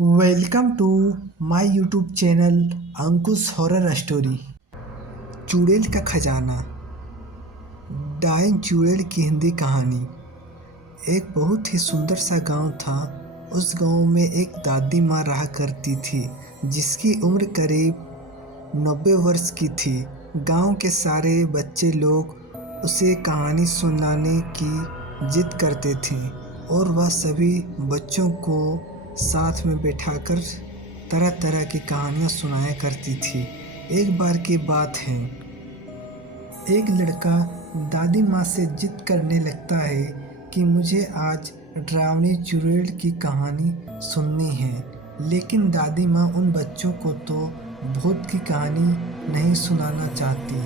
Welcome to my YouTube channel Ankush horror story. चुड़ैल का खजाना। डायन चुड़ैल की हिंदी कहानी। एक बहुत ही सुंदर सा गांव था। उस गांव में एक दादी माँ रहा करती थी जिसकी उम्र करीब 90 वर्ष की थी। गांव के सारे बच्चे लोग उसे कहानी सुनाने की जिद करते थे और वह सभी बच्चों को साथ में बैठाकर तरह तरह की कहानियाँ सुनाया करती थी। एक बार की बात है, एक लड़का दादी माँ से जिद करने लगता है कि मुझे आज डरावनी चुड़ैल की कहानी सुननी है। लेकिन दादी माँ उन बच्चों को तो भूत की कहानी नहीं सुनाना चाहती।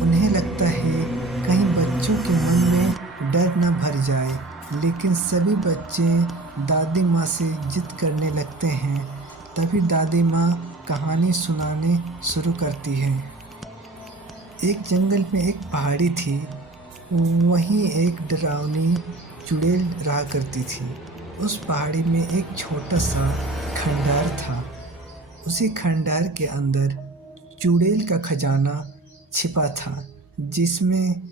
उन्हें लगता है कहीं बच्चों के मन में डर न भर जाए। लेकिन सभी बच्चे दादी माँ से जिद करने लगते हैं। तभी दादी माँ कहानी सुनाने शुरू करती है। एक जंगल में एक पहाड़ी थी। वहीं एक डरावनी चुड़ैल रहा करती थी। उस पहाड़ी में एक छोटा सा खंडार था। उसी खंडार के अंदर चुड़ैल का खजाना छिपा था, जिसमें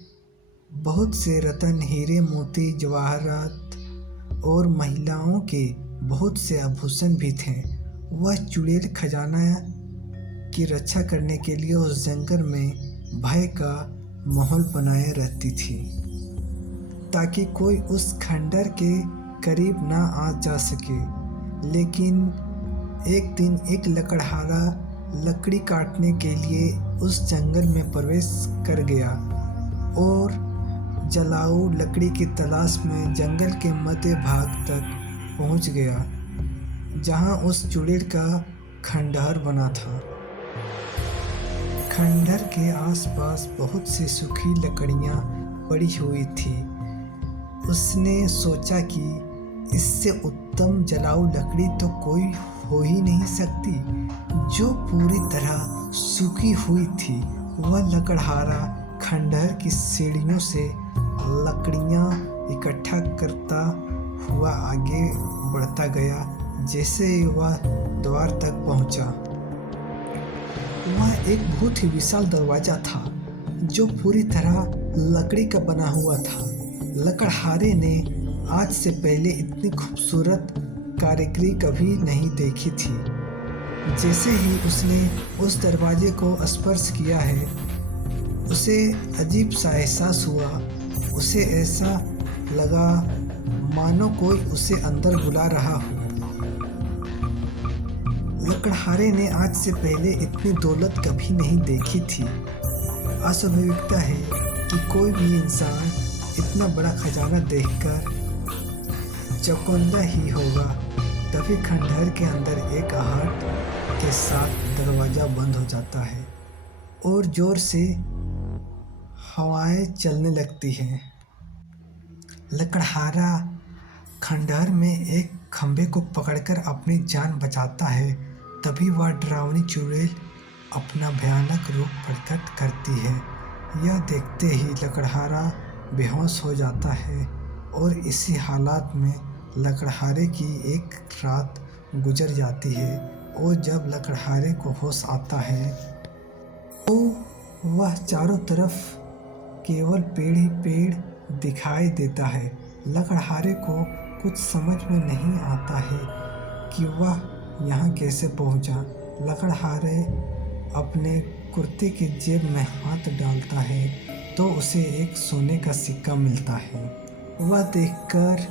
बहुत से रत्न, हीरे, मोती, जवाहरात और महिलाओं के बहुत से आभूषण भी थे। वह चुड़ैल खजाना की रक्षा करने के लिए उस जंगल में भय का माहौल बनाए रहती थी, ताकि कोई उस खंडर के करीब ना आ जा सके। लेकिन एक दिन एक लकड़हारा लकड़ी काटने के लिए उस जंगल में प्रवेश कर गया और जलाऊ लकड़ी की तलाश में जंगल के मध्य भाग तक पहुंच गया, जहां उस चुड़ैल का खंडहर बना था। खंडहर के आसपास बहुत सी सूखी लकड़ियां पड़ी हुई थी। उसने सोचा कि इससे उत्तम जलाऊ लकड़ी तो कोई हो ही नहीं सकती, जो पूरी तरह सूखी हुई थी। वह लकड़हारा खंडहर की सीढ़ियों से लकड़ियां इकट्ठा करता हुआ आगे बढ़ता गया। जैसे ही वह द्वार तक पहुंचा, वह एक बहुत ही विशाल दरवाजा था जो पूरी तरह लकड़ी का बना हुआ था। लकड़हारे ने आज से पहले इतनी खूबसूरत कारीगरी कभी नहीं देखी थी। जैसे ही उसने उस दरवाजे को स्पर्श किया है, उसे अजीब सा एहसास हुआ। उसे ऐसा लगा मानो कोई उसे अंदर बुला रहा हो। लकड़हारे ने आज से पहले इतनी दौलत कभी नहीं देखी थी। अस्वाभाविकता है कि कोई भी इंसान इतना बड़ा खजाना देखकर चौंका ही होगा। तभी खंडहर के अंदर एक आहट के साथ दरवाज़ा बंद हो जाता है और जोर से हवाएं चलने लगती हैं। लकड़हारा खंडहर में एक खंभे को पकड़कर अपनी जान बचाता है। तभी वह डरावनी चुड़ैल अपना भयानक रूप प्रकट करती है। यह देखते ही लकड़हारा बेहोश हो जाता है और इसी हालात में लकड़हारे की एक रात गुजर जाती है। और जब लकड़हारे को होश आता है तो वह चारों तरफ केवल पेड़ ही पेड़ दिखाई देता है। लकड़हारे को कुछ समझ में नहीं आता है कि वह यहाँ कैसे पहुँचा। लकड़हारे अपने कुर्ते की जेब में हाथ डालता है तो उसे एक सोने का सिक्का मिलता है। वह देखकर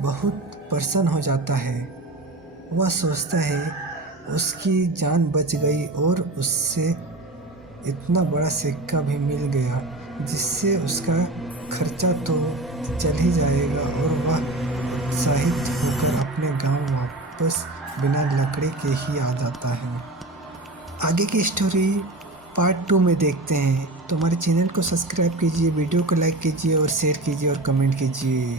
बहुत प्रसन्न हो जाता है। वह सोचता है उसकी जान बच गई और उससे इतना बड़ा सिक्का भी मिल गया, जिससे उसका खर्चा तो चल ही जाएगा और वह उत्साहित होकर अपने गांव वापस बिना लकड़ी के ही आ जाता है। आगे की स्टोरी पार्ट 2 में देखते हैं। तो हमारे चैनल को सब्सक्राइब कीजिए, वीडियो को लाइक कीजिए और शेयर कीजिए और कमेंट कीजिए।